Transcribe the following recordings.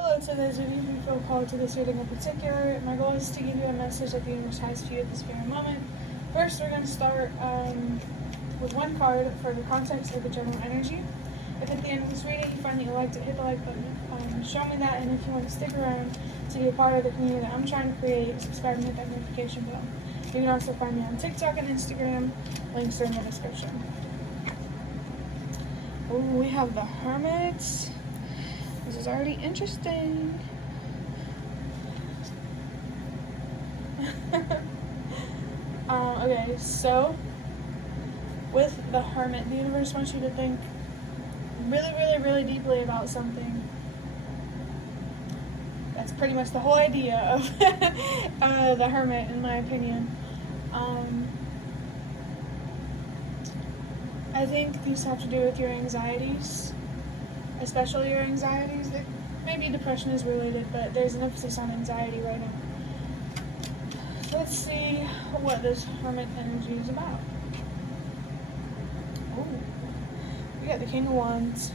Hello to those of you who feel called to this reading in particular. My goal is to give you a message that the universe has for you at this very moment. First, we're going to start with one card for the context of the general energy. If at the end of this reading you find that you like it, hit the like button. Show me that, and if you want to stick around to be a part of the community that I'm trying to create, subscribe and hit that notification bell. You can also find me on TikTok and Instagram. Links are in the description. Oh, we have the Hermit. This is already interesting. Okay, so with the Hermit, the universe wants you to think really deeply about something. That's pretty much the whole idea of the Hermit, in my opinion. I think these have to do with your anxieties, especially your anxieties. Maybe depression is related, but there's an emphasis on anxiety right now. So let's see what this Hermit energy is about. Oh, we got the King of Wands.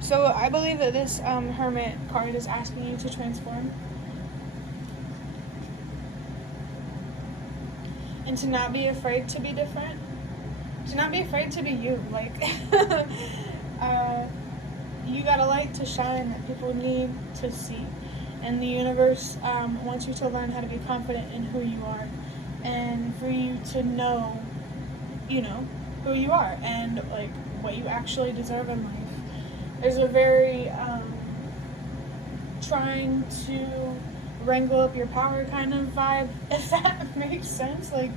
So I believe that this Hermit card is asking you to transform and to not be afraid to be different, to not be afraid to be you. Like, you got a light to shine that people need to see, and the universe wants you to learn how to be confident in who you are, and for you to know, who you are and like what you actually deserve in life. There's a very trying to wrangle up your power kind of vibe, if that makes sense. Like,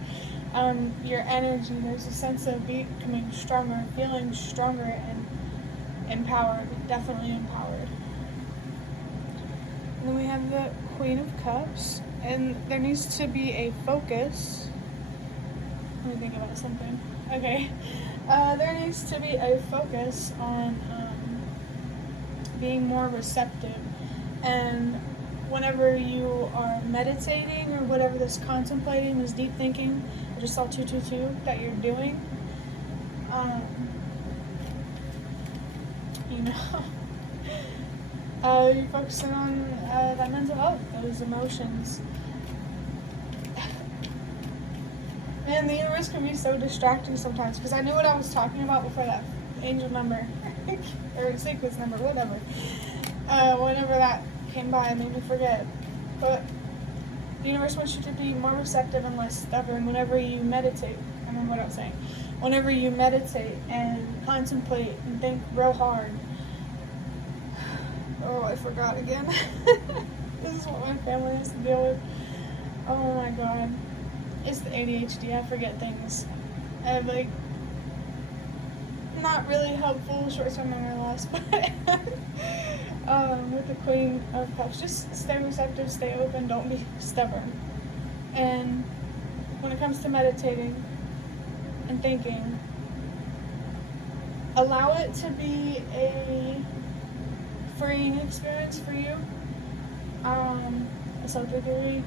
your energy, there's a sense of becoming stronger, feeling stronger and empowered, definitely empowered. And then we have the Queen of Cups, and there needs to be a focus. Let me think about something. Okay. There needs to be a focus on being more receptive, and whenever you are meditating or whatever, this contemplating, this deep thinking, I just saw 222 that you're doing, you're focusing on that mental health, those emotions. Man, the universe can be so distracting sometimes, because I knew what I was talking about before that angel number, or sequence number, whatever. Whenever that came by, it made me forget. But the universe wants you to be more receptive and less stubborn whenever you meditate. I remember what I was saying. Whenever you meditate and contemplate and think real hard. Oh, I forgot again. This is what my family has to deal with. Oh my god. It's the ADHD. I forget things. I have, like, not really helpful short-term memory loss, but with the Queen of Cups, just stay receptive, stay open, don't be stubborn. And when it comes to meditating and thinking, allow it to be a freeing experience for you. A self-degree.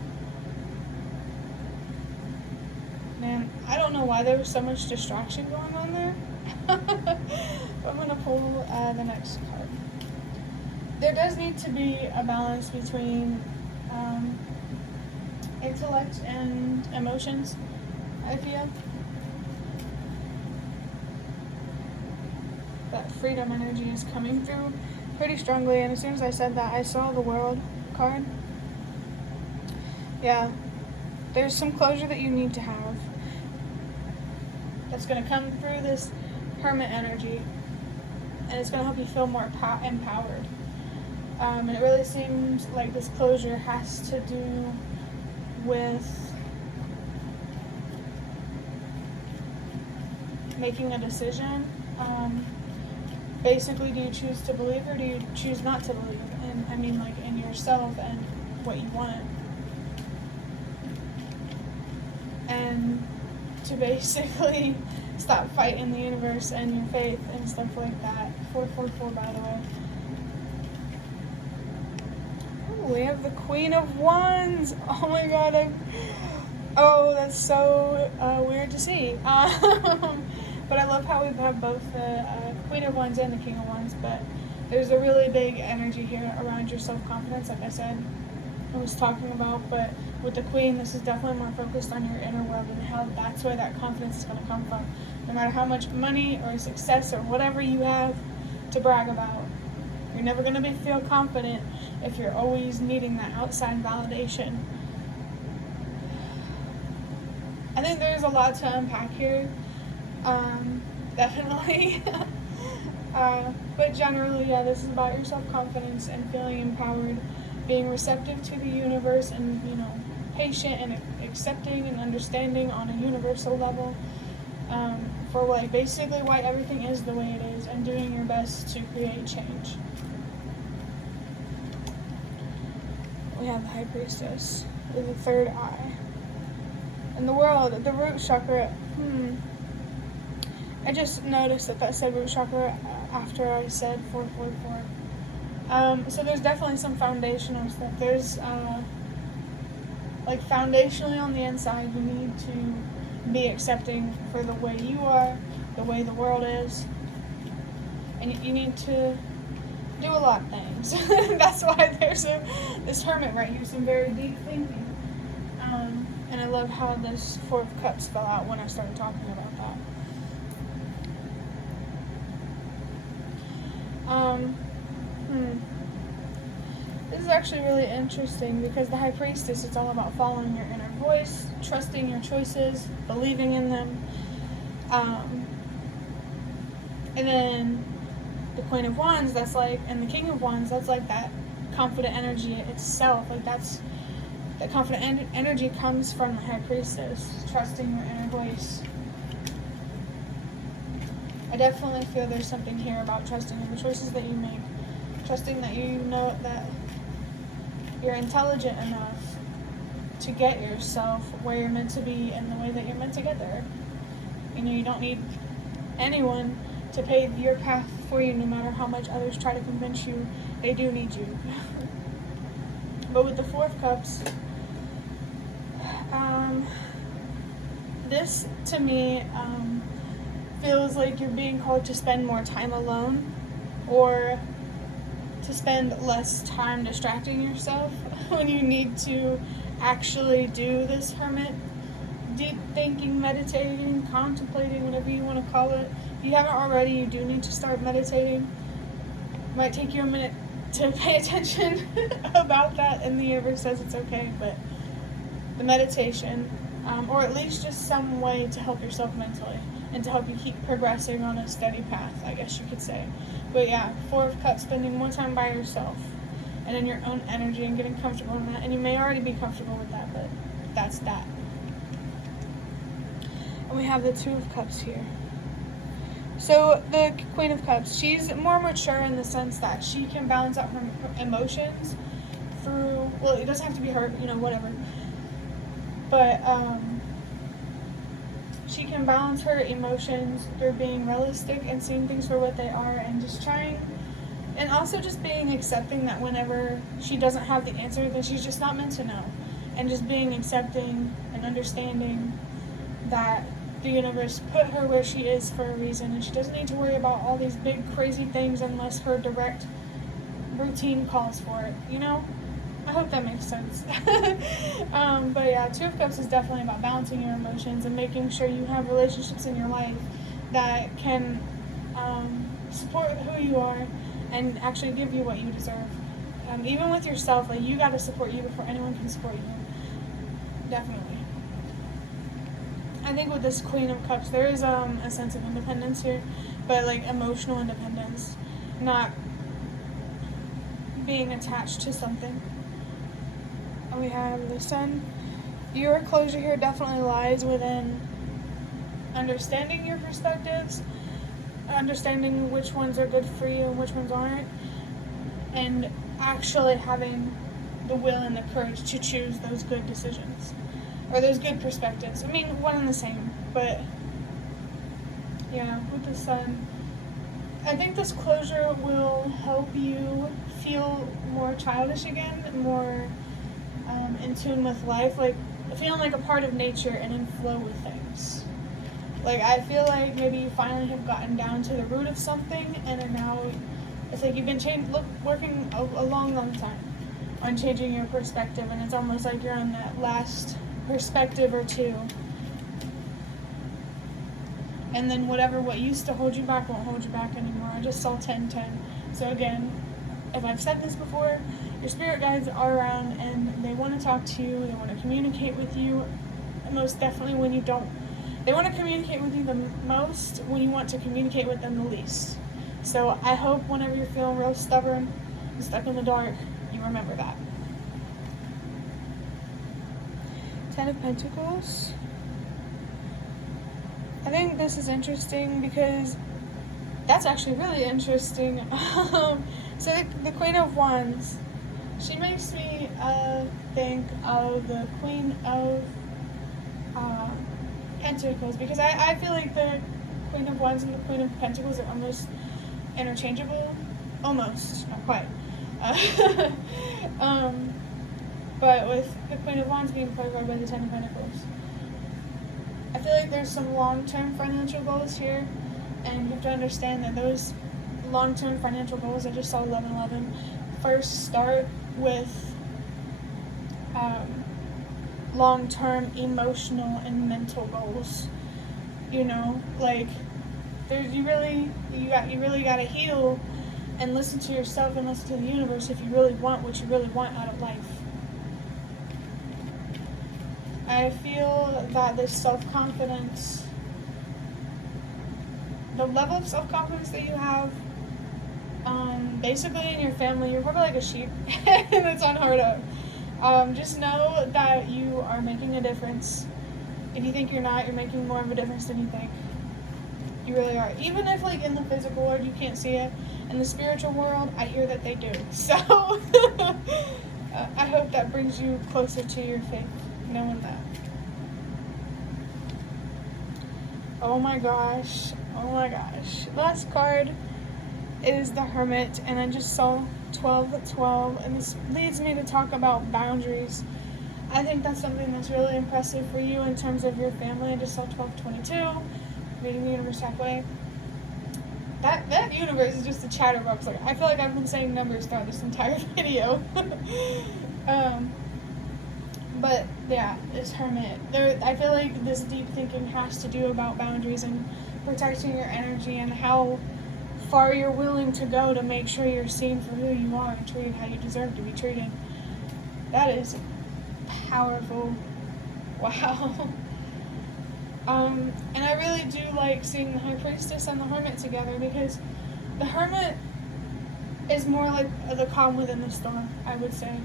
Man, I don't know why there was so much distraction going on there. I'm going to pull the next card. There does need to be a balance between intellect and emotions, I feel. That freedom energy is coming through pretty strongly, and as soon as I said that, I saw the World card. Yeah, there's some closure that you need to have that's going to come through this Hermit energy, and it's going to help you feel more empowered. And it really seems like this closure has to do with making a decision. Basically, do you choose to believe or do you choose not to believe? And I mean, like, in yourself and what you want. And to basically stop fighting the universe and your faith and stuff like that. 444, by the way. Ooh, we have the Queen of Wands. Oh my god. That's so weird to see. But I love how we have both the Queen of Wands and the King of Wands. But there's a really big energy here around your self-confidence, like I said, I was talking about, but with the Queen, this is definitely more focused on your inner world and how that's where that confidence is going to come from. No matter how much money or success or whatever you have to brag about, you're never going to feel confident if you're always needing that outside validation. I think there's a lot to unpack here, definitely. But generally, yeah, this is about your self-confidence and feeling empowered, being receptive to the universe and, patient and accepting and understanding on a universal level, for like basically why everything is the way it is, and doing your best to create change. We have the High Priestess with the third eye. In the world, the root chakra, I just noticed that said root chakra after I said 444. So there's definitely some foundational stuff. There's, like foundationally on the inside, you need to be accepting for the way you are, the way the world is, and you need to do a lot of things. That's why there's this hermit right here, some very deep thinking. And I love how this Four of Cups fell out when I started talking about that. This is actually really interesting because the High Priestess, it's all about following your inner voice, trusting your choices, believing in them. And then the Queen of Wands, that's like, and the King of Wands, that's like that confident energy itself. Like that's, that confident energy comes from the High Priestess, trusting your inner voice. I definitely feel there's something here about trusting in the choices that you make, trusting that you know that you're intelligent enough to get yourself where you're meant to be in the way that you're meant to get there. You don't need anyone to pave your path for you, no matter how much others try to convince you they do need you. But with the Four of Cups, this to me feels like you're being called to spend more time alone, or to spend less time distracting yourself when you need to actually do this hermit, deep thinking, meditating, contemplating, whatever you want to call it. If you haven't already, you do need to start meditating. It might take you a minute to pay attention about that, and the universe says it's okay, but the meditation, or at least just some way to help yourself mentally and to help you keep progressing on a steady path, I guess you could say. But yeah, Four of Cups, spending more time by yourself and in your own energy and getting comfortable in that. And you may already be comfortable with that, but that's that. And we have the Two of Cups here. So the Queen of Cups, she's more mature in the sense that she can balance out her emotions through, well, it doesn't have to be her, whatever. But she can balance her emotions through being realistic and seeing things for what they are, and just trying, and also just being accepting that whenever she doesn't have the answer, then she's just not meant to know. And just being accepting and understanding that the universe put her where she is for a reason, and she doesn't need to worry about all these big crazy things unless her direct routine calls for it, I hope that makes sense. But yeah, Two of Cups is definitely about balancing your emotions and making sure you have relationships in your life that can support who you are and actually give you what you deserve. Even with yourself, like, you gotta support you before anyone can support you. Definitely. I think with this Queen of Cups, there is a sense of independence here, but like emotional independence, not being attached to something. And we have the Sun. Your closure here definitely lies within understanding your perspectives, understanding which ones are good for you and which ones aren't, and actually having the will and the courage to choose those good decisions, or those good perspectives. I mean, one and the same, but yeah, with the Sun, I think this closure will help you feel more childish again, more in tune with life, like feeling like a part of nature and in flow with things. Like, I feel like maybe you finally have gotten down to the root of something and are now It's like you've been working a long time on changing your perspective, and it's almost like you're on that last perspective or two. And then what used to hold you back won't hold you back anymore. I just saw 1010. So again, if I've said this before, your spirit guides are around and they want to talk to you, they want to communicate with you, most definitely when you don't. They want to communicate with you the most when you want to communicate with them the least. So I hope whenever you're feeling real stubborn and stuck in the dark, you remember that. 10 of Pentacles. I think this is interesting because that's actually really interesting. So the Queen of Wands, she makes me think of the Queen of Pentacles, because I feel like the Queen of Wands and the Queen of Pentacles are almost interchangeable. Almost, not quite. But with the Queen of Wands being followed by the 10 of Pentacles, I feel like there's some long-term financial goals here, and you have to understand that those long-term financial goals, I just saw 1111, first start with long-term emotional and mental goals. You know, like you really got to heal and listen to yourself and listen to the universe if you really want what you really want out of life. I feel that this self-confidence, the level of self-confidence that you have, basically in your family, you're probably like a sheep, and it's unheard of. Just know that you are making a difference. If you think you're not, you're making more of a difference than you think. You really are. Even if, like, in the physical world you can't see it, in the spiritual world, I hear that they do. So, I hope that brings you closer to your faith, knowing that. Oh my gosh. Last card is the Hermit, and I just saw 12, and this leads me to talk about boundaries. I think that's something that's really impressive for you in terms of your family. I just saw 1222, meeting the universe halfway. That universe is just a chatterbox. Like, I feel like I've been saying numbers throughout this entire video. But yeah, this Hermit. I feel like this deep thinking has to do about boundaries and protecting your energy and how far you're willing to go to make sure you're seen for who you are and treated how you deserve to be treated. That is powerful. Wow. And I really do like seeing the High Priestess and the Hermit together, because the Hermit is more like the calm within the storm, I would say.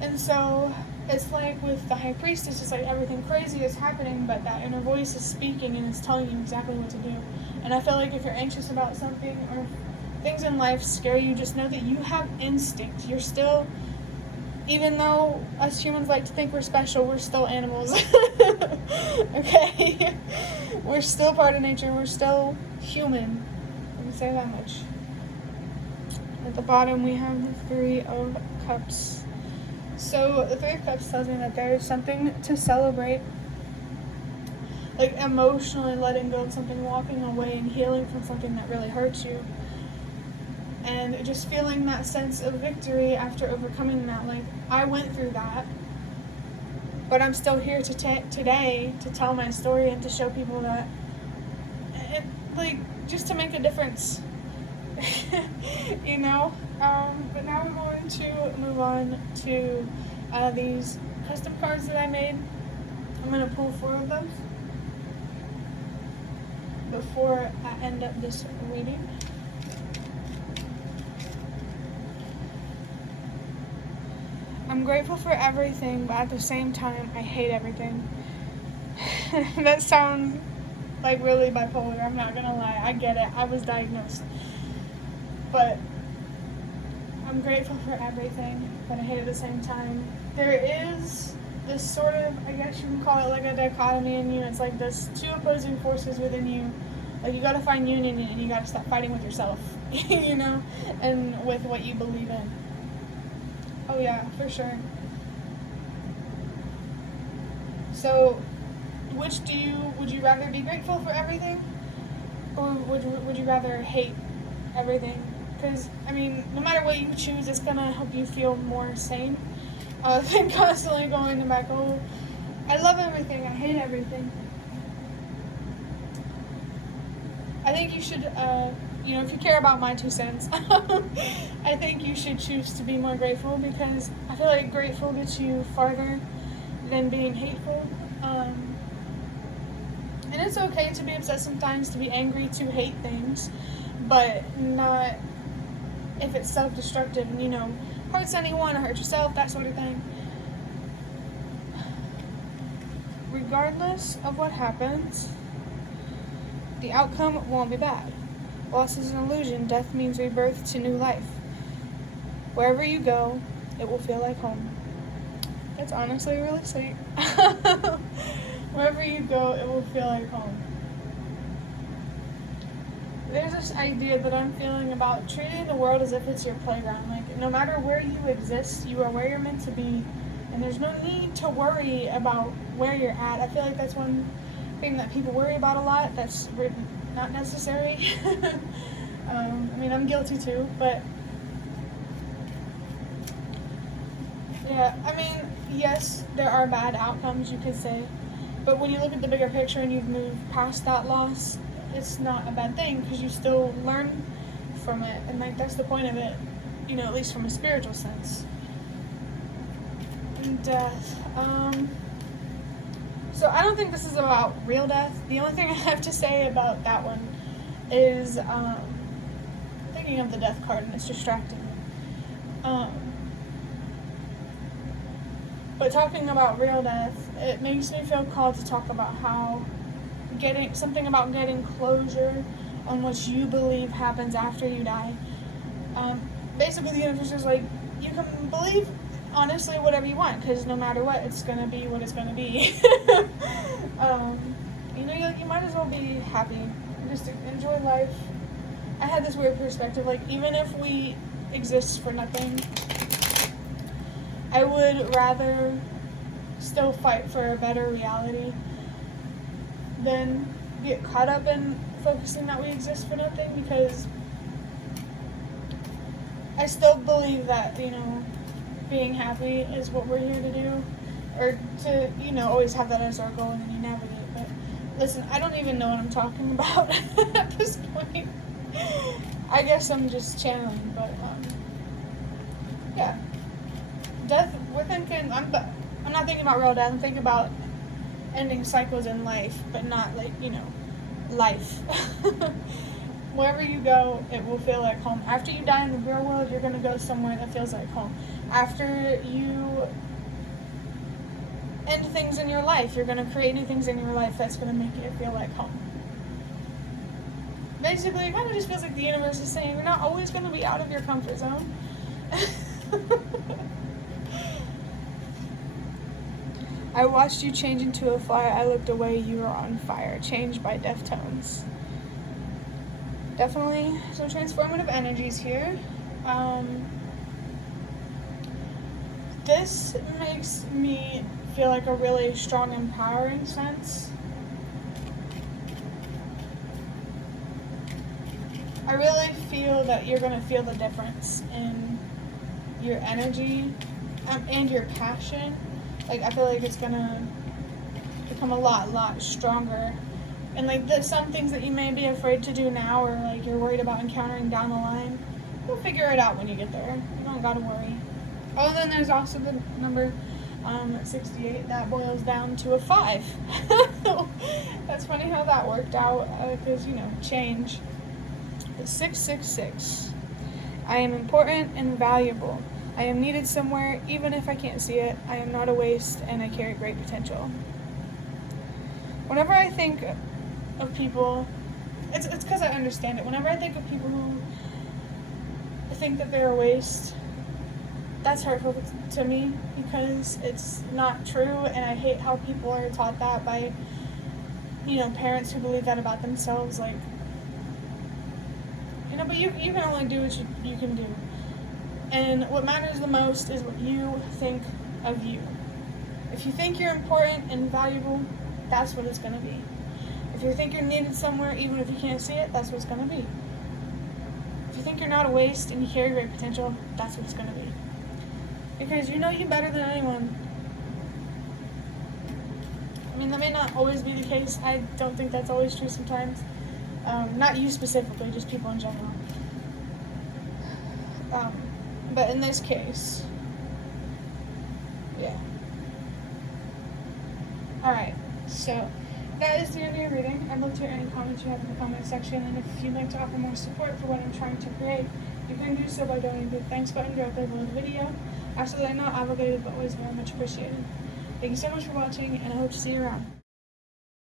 And so it's like with the High Priestess, it's like everything crazy is happening, but that inner voice is speaking and is telling you exactly what to do. And I feel like if you're anxious about something or things in life scare you, just know that you have instinct. You're still, even though us humans like to think we're special, we're still animals. Okay? We're still part of nature. We're still human. I can say that much. At the bottom, we have the Three of Cups. So the Three of Cups tells me that there is something to celebrate. Like emotionally letting go of something, walking away and healing from something that really hurts you. And just feeling that sense of victory after overcoming that. Like, I went through that, but I'm still here today to tell my story and to show people that, just to make a difference. You know? But now we're going to move on to these custom cards that I made. I'm going to pull 4 of those before I end up this reading. I'm grateful for everything, but at the same time, I hate everything. That sounds like really bipolar, I'm not gonna lie. I get it. I was diagnosed. But I'm grateful for everything, but I hate it at the same time. There is this sort of, I guess you can call it like a dichotomy in you. It's like this 2 opposing forces within you. Like, you gotta find union and you gotta stop fighting with yourself, you know, and with what you believe in. Oh yeah, for sure. So, would you rather be grateful for everything? Or would you rather hate everything because, I mean, no matter what you choose, it's going to help you feel more sane than constantly going to back, oh, I love everything, I hate everything. I think you should, if you care about my 2 cents, I think you should choose to be more grateful, because I feel like grateful gets you farther than being hateful. And it's okay to be upset sometimes, to be angry, to hate things, but not if it's self-destructive and, hurts anyone or hurt yourself, that sort of thing. Regardless of what happens, the outcome won't be bad. Loss is an illusion. Death means rebirth to new life. Wherever you go, it will feel like home. It's honestly really sweet. Wherever you go, it will feel like home. There's this idea that I'm feeling about treating the world as if it's your playground. Like, no matter where you exist, you are where you're meant to be, and there's no need to worry about where you're at. I feel like that's one thing that people worry about a lot. That's not necessary. I'm guilty too, but yeah, yes, there are bad outcomes, you could say, but when you look at the bigger picture and you've moved past that loss, it's not a bad thing, because you still learn from it, and that's the point of it, at least from a spiritual sense. And death. So I don't think this is about real death. The only thing I have to say about that one is thinking of the death card, and it's distracting me. But talking about real death, it makes me feel called to talk about how getting closure on what you believe happens after you die. Basically, the universe is like, you can believe honestly whatever you want, because no matter what, it's gonna be what it's gonna be. You might as well be happy, just enjoy life. I had this weird perspective, like, even if we exist for nothing, I would rather still fight for a better reality than get caught up in focusing that we exist for nothing, because I still believe that, being happy is what we're here to do, or to, always have that as our goal, and then you navigate. But listen, I don't even know what I'm talking about at this point. I guess I'm just channeling, but yeah. Death, we're thinking, I'm not thinking about real death, I'm thinking about ending cycles in life, but not like, life. Wherever you go, it will feel like home. After you die in the real world, you're going to go somewhere that feels like home. After you end things in your life, you're going to create new things in your life that's going to make it feel like home. Basically, it kind of just feels like the universe is saying, you're not always going to be out of your comfort zone. I watched you change into a fly. I looked away. You were on fire. Changed by Deftones. Definitely some transformative energies here. This makes me feel like a really strong, empowering sense. I really feel that you're going to feel the difference in your energy and your passion. Like, I feel like it's going to become a lot stronger. And, like, there's some things that you may be afraid to do now, or, like, you're worried about encountering down the line, you'll figure it out when you get there. You don't got to worry. Oh, and then there's also the number 68. That boils down to a 5. That's funny how that worked out, because, change. The 666. I am important and valuable. I am needed somewhere, even if I can't see it. I am not a waste, and I carry great potential. Whenever I think of people, it's because I understand it. Whenever I think of people who think that they're a waste, that's hurtful to me, because it's not true, and I hate how people are taught that by, parents who believe that about themselves. Like, but you can only do what you can do. And what matters the most is what you think of you. If you think you're important and valuable, that's what it's going to be. If you think you're needed somewhere, even if you can't see it, that's what it's going to be. If you think you're not a waste and you carry great potential, that's what it's going to be. Because you know you better than anyone. I mean, that may not always be the case. I don't think that's always true sometimes. Not you specifically, just people in general. But in this case, yeah. Alright, so that is the end of your reading. I'd love to hear any comments you have in the comment section, and if you'd like to offer more support for what I'm trying to create, you can do so by donating to the thanks button directly below the video. Absolutely not obligated, but always very much appreciated. Thank you so much for watching, and I hope to see you around.